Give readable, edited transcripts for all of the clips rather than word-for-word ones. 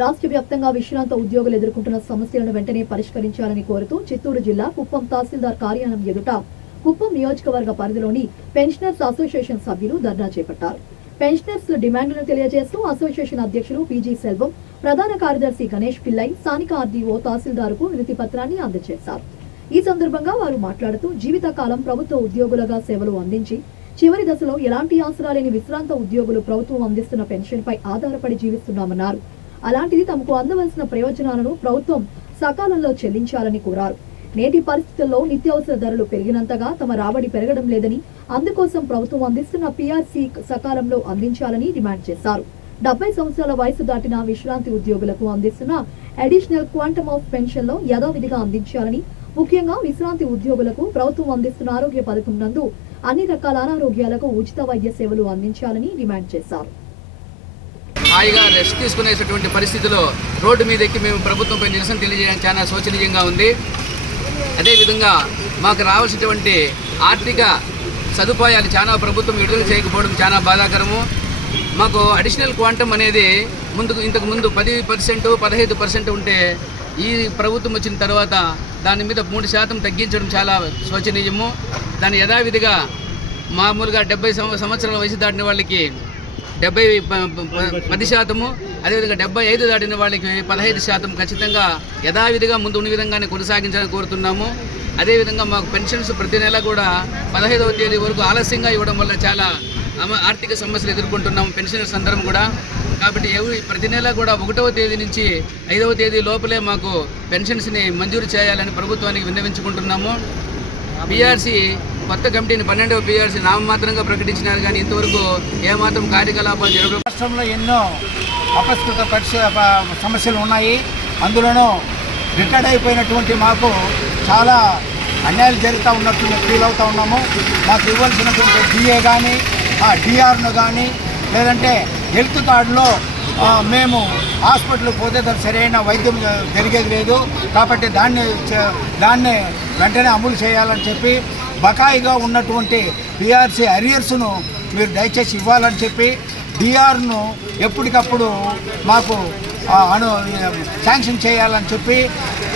రాష్ట్ర వ్యాప్తంగా విశ్రాంత ఉద్యోగులు ఎదుర్కొంటున్న సమస్యలను వెంటనే పరిష్కరించాలని కోరుతూ చిత్తూరు జిల్లా కుప్పం తహసీల్దార్ కార్యాలయం ఎదుట కుప్పం నియోజకవర్గ పరిధిలోని పెన్షనర్స్ అసోసియేషన్ సభ్యులు ధర్నా చేపట్టారు. పెన్షనర్స్ డిమాండ్లను తెలియజేస్తూ అసోసియేషన్ అధ్యక్షులు పీజీ సెల్వం, ప్రధాన కార్యదర్శి గణేష్ పిల్లై స్థానిక ఆర్డీఓ తహసీల్దార్కు వినతి పత్రాన్ని అందజేశారు. ఈ సందర్భంగా వారు మాట్లాడుతూ జీవితకాలం ప్రభుత్వ ఉద్యోగులుగా సేవలు అందించి చివరి దశలో ఎలాంటి ఆసరా లేని విశ్రాంత ఉద్యోగులు ప్రభుత్వం అందిస్తున్న పెన్షన్పై ఆధారపడి జీవిస్తున్నామన్నారు. అలాంటిది తమకు అందవలసిన ప్రయోజనాలను ప్రభుత్వం సకాలంలో చెల్లించాలని కోరారు. నేటి పరిస్థితుల్లో నిత్యావసర ధరలు పెరిగినంతగా తమ రాబడి పెరగడం లేదని, అందుకోసం ప్రభుత్వం అందిస్తున్న పీఆర్సీ సకాలంలో అందించాలని డిమాండ్ చేశారు. 70 సంవత్సరాల వయసు దాటిన విశ్రాంతి ఉద్యోగులకు అందిస్తున్న అడిషనల్ క్వాంటమ్ ఆఫ్ పెన్షన్ లో యథావిధిగా అందించాలని, ముఖ్యంగా విశ్రాంతి ఉద్యోగులకు ప్రభుత్వం అందిస్తున్న ఆరోగ్య పథకం నందు అన్ని రకాల అనారోగ్యాలకు ఉచిత వైద్య సేవలు అందించాలని డిమాండ్ చేశారు. హాయిగా రెస్ట్ తీసుకునేటువంటి పరిస్థితిలో రోడ్డు మీద ఎక్కి మేము ప్రభుత్వంపై నిరసన తెలియజేయడం చాలా శోచనీయంగా ఉంది. అదేవిధంగా మాకు రావాల్సినటువంటి ఆర్థిక సదుపాయాలు చాలా ప్రభుత్వం విడుదల చేయకపోవడం చాలా బాధాకరము. మాకు అడిషనల్ క్వాంటమ్ అనేది ఇంతకు ముందు 10%, 15% ఉంటే ఈ ప్రభుత్వం వచ్చిన తర్వాత దాని మీద 3% తగ్గించడం చాలా శోచనీయము. దాన్ని యథావిధిగా మామూలుగా 70 సంవత్సరాల వయసు దాటిన వాళ్ళకి 10%, అదేవిధంగా 75 దాటిన వాళ్ళకి 15% ఖచ్చితంగా యథావిధిగా ముందు ఉన్న విధంగానే కొనసాగించాలని కోరుతున్నాము. అదేవిధంగా మాకు పెన్షన్స్ ప్రతి నెల కూడా 15వ తేదీ వరకు ఆలస్యంగా ఇవ్వడం వల్ల చాలా ఆర్థిక సమస్యలు ఎదుర్కొంటున్నాము పెన్షనర్స్ అందరం కూడా. కాబట్టి ప్రతి నెల కూడా 1వ తేదీ నుంచి 5వ తేదీ లోపలే మాకు పెన్షన్స్ని మంజూరు చేయాలని ప్రభుత్వానికి విన్నవించుకుంటున్నాము. పీఆర్సీ కొత్త కమిటీని 12వ పీఆర్సీ నామమాత్రంగా ప్రకటించినారు, కానీ ఇంతవరకు ఏమాత్రం కార్యకలాపాలు జరగడం. రాష్ట్రంలో ఎన్నో అపస్కృత సమస్యలు ఉన్నాయి. అందులోనూ రిటైర్డ్ అయిపోయినటువంటి మాకు చాలా అన్యాయాలు జరుగుతూ ఉన్నట్టు ఫీల్ అవుతూ ఉన్నాము. మాకు ఇవ్వాల్సినటువంటి డిఏ కానీ డిఆర్ను కానీ లేదంటే హెల్త్ కార్డులో మేము హాస్పిటల్కి పోతే దానికి సరైన వైద్యం జరిగేది లేదు. కాబట్టి దాన్ని వెంటనే అమలు చేయాలని చెప్పి, బకాయిగా ఉన్నటువంటి పీఆర్సీ అరియర్స్ను మీరు దయచేసి ఇవ్వాలని చెప్పి, డిఆర్ను ఎప్పటికప్పుడు మాకు శాంక్షన్ చేయాలని చెప్పి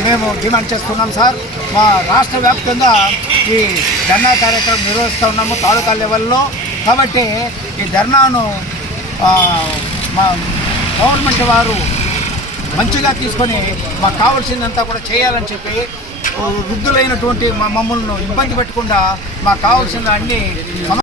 మేము డిమాండ్ చేస్తున్నాం సార్. మా రాష్ట్ర వ్యాప్తంగా ఈ ధర్నా కార్యక్రమం నిర్వహిస్తూ ఉన్నాము తాలూకా లెవెల్లో. కాబట్టి ఈ ధర్నాను మా గవర్నమెంట్ వారు మంచిగా తీసుకొని మాకు కావాల్సిందంతా కూడా చేయాలని చెప్పి, వృద్ధులైనటువంటి మమ్మల్ని ఇబ్బంది పెట్టకుండా మాకు కావాల్సిన అన్ని